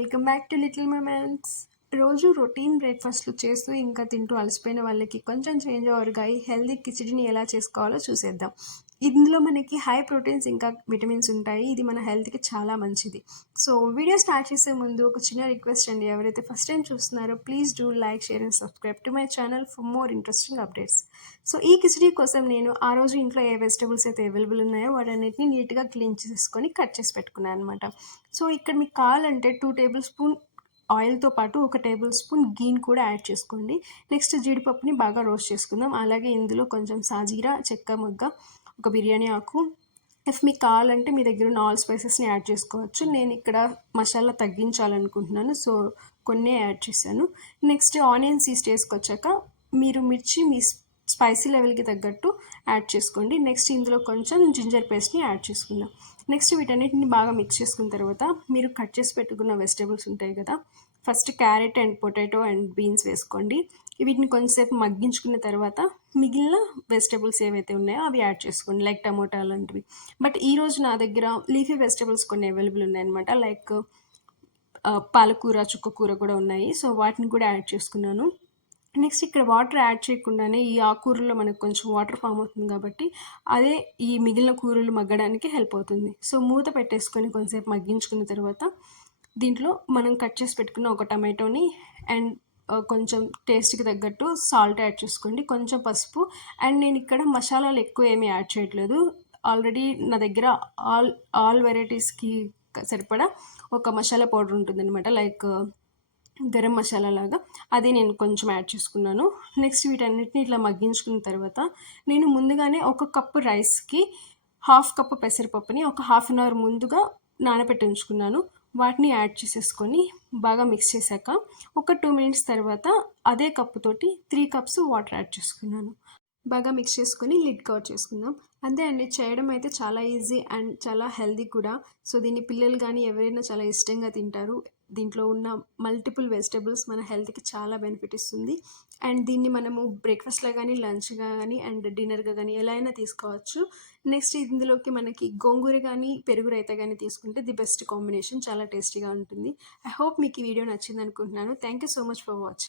Welcome back to little moments. రోజు routine బ్రేక్ఫాస్ట్లు చేస్తూ ఇంకా తింటూ అలసిపోయిన వాళ్ళకి కొంచెం చేంజ్ ఓవర్గా ఈ హెల్దీ కిచిడిని ఎలా చేసుకోవాలో చూసేద్దాం. ఇందులో మనకి హై ప్రోటీన్స్ ఇంకా విటమిన్స్ ఉంటాయి. ఇది మన హెల్త్కి చాలా మంచిది. సో వీడియో స్టార్ట్ చేసే ముందు ఒక చిన్న రిక్వెస్ట్ అండి, ఎవరైతే ఫస్ట్ టైం చూస్తున్నారో please do like, share and subscribe to my channel for more interesting updates. So ఈ కిచిడి కోసం నేను ఆ రోజు ఇంట్లో ఏ వెజిటబుల్స్ అయితే అవైలబుల్ ఉన్నాయో వాటన్నిటిని నీట్గా క్లీన్ చేసుకొని కట్ చేసి పెట్టుకున్నాను అనమాట. సో ఇక్కడ మీకు కావాలంటే 2 టేబుల్ స్పూన్ ఆయిల్తో పాటు 1 టేబుల్ స్పూన్ గీని కూడా యాడ్ చేసుకోండి. నెక్స్ట్ జీడిపప్పుని బాగా రోస్ట్ చేసుకుందాం. అలాగే ఇందులో కొంచెం సాజీరా, చెక్క మొగ్గ, ఒక బిర్యానీ ఆకు, ఇఫ్ మీకు కావాలంటే మీ దగ్గర ఉన్న ఆల్ స్పైసెస్ని యాడ్ చేసుకోవచ్చు. నేను ఇక్కడ మసాలా తగ్గించాలనుకుంటున్నాను, సో కొన్ని యాడ్ చేశాను. నెక్స్ట్ ఆనియన్స్ ఈ స్టేజ్కి వచ్చాక మీరు మిర్చి మీ స్పైసీ లెవెల్కి తగ్గట్టు యాడ్ చేసుకోండి. నెక్స్ట్ ఇందులో కొంచెం జింజర్ పేస్ట్ని యాడ్ చేసుకుందాం. నెక్స్ట్ వీటన్నిటిని బాగా మిక్స్ చేసుకున్న తర్వాత మీరు కట్ చేసి పెట్టుకున్న వెజిటేబుల్స్ ఉంటాయి కదా, first carrot and potato and beans వేసుకోండి. వీటిని కొంచెంసేపు మగ్గించుకున్న తర్వాత మిగిలిన వెజిటేబుల్స్ ఏవైతే ఉన్నాయో అవి యాడ్ చేసుకోండి, లైక్ టమోటా లాంటివి. బట్ ఈరోజు నా దగ్గర లీఫీ వెజిటేబుల్స్ కొన్ని అవైలబుల్ ఉన్నాయన్నమాట, లైక్ పాలకూర, చుక్కకూర కూడా ఉన్నాయి. సో వాటిని కూడా యాడ్ చేసుకున్నాను. నెక్స్ట్ ఇక్కడ వాటర్ యాడ్ చేయకుండానే ఈ ఆకుకూరలో మనకు కొంచెం వాటర్ ఫామ్ అవుతుంది కాబట్టి అదే ఈ మిగిలిన కూరలు మగ్గడానికి హెల్ప్ అవుతుంది. సో మూత పెట్టేసుకొని కొంచెంసేపు మగ్గించుకున్న తర్వాత దీంట్లో మనం కట్ చేసి పెట్టుకున్న ఒక టమాటోని అండ్ కొంచెం టేస్ట్కి తగ్గట్టు సాల్ట్ యాడ్ చేసుకోండి, కొంచెం పసుపు. అండ్ నేను ఇక్కడ మసాలాలు ఎక్కువ ఏమీ యాడ్ చేయట్లేదు. ఆల్రెడీ నా దగ్గర ఆల్ వెరైటీస్కి సరిపడా ఒక మసాలా పౌడర్ ఉంటుంది అనమాట, లైక్ గరం మసాలా లాగా. అది నేను కొంచెం యాడ్ చేసుకున్నాను. నెక్స్ట్ వీటన్నిటిని ఇట్లా మగ్గించుకున్న తర్వాత నేను ముందుగానే 1 కప్పు రైస్కి 1/2 కప్పు పెసరపప్పుని ఒక 1/2 అన్ అవర్ ముందుగా నానబెట్టి ఉంచుకున్నాను. వాటిని యాడ్ చేసేసుకొని బాగా మిక్స్ చేశాక ఒక 2 మినిట్స్ తర్వాత అదే కప్పుతోటి 3 కప్స్ వాటర్ యాడ్ చేసుకున్నాను. బాగా మిక్స్ చేసుకొని లిడ్ కవర్ చేసుకుందాం. అంతే అండి, చేయడం అయితే చాలా ఈజీ అండ్ చాలా హెల్దీ కూడా. సో దీన్ని పిల్లలు కానీ ఎవరైనా చాలా ఇష్టంగా తింటారు. దీంట్లో ఉన్న మల్టిపుల్ వెజిటబుల్స్ మన హెల్త్కి చాలా బెనిఫిట్ ఇస్తుంది. అండ్ దీన్ని మనము బ్రేక్ఫాస్ట్లో కానీ, లంచ్గా కానీ అండ్ డిన్నర్గా కానీ ఎలా అయినా తీసుకోవచ్చు. నెక్స్ట్ ఇందులోకి మనకి గోంగూర కానీ, పెరుగు రైతా కానీ తీసుకుంటే ది బెస్ట్ కాంబినేషన్, చాలా టేస్టీగా ఉంటుంది. ఐ హోప్ మీకు ఈ వీడియో నచ్చింది అనుకుంటున్నాను. Thank you so much for watching.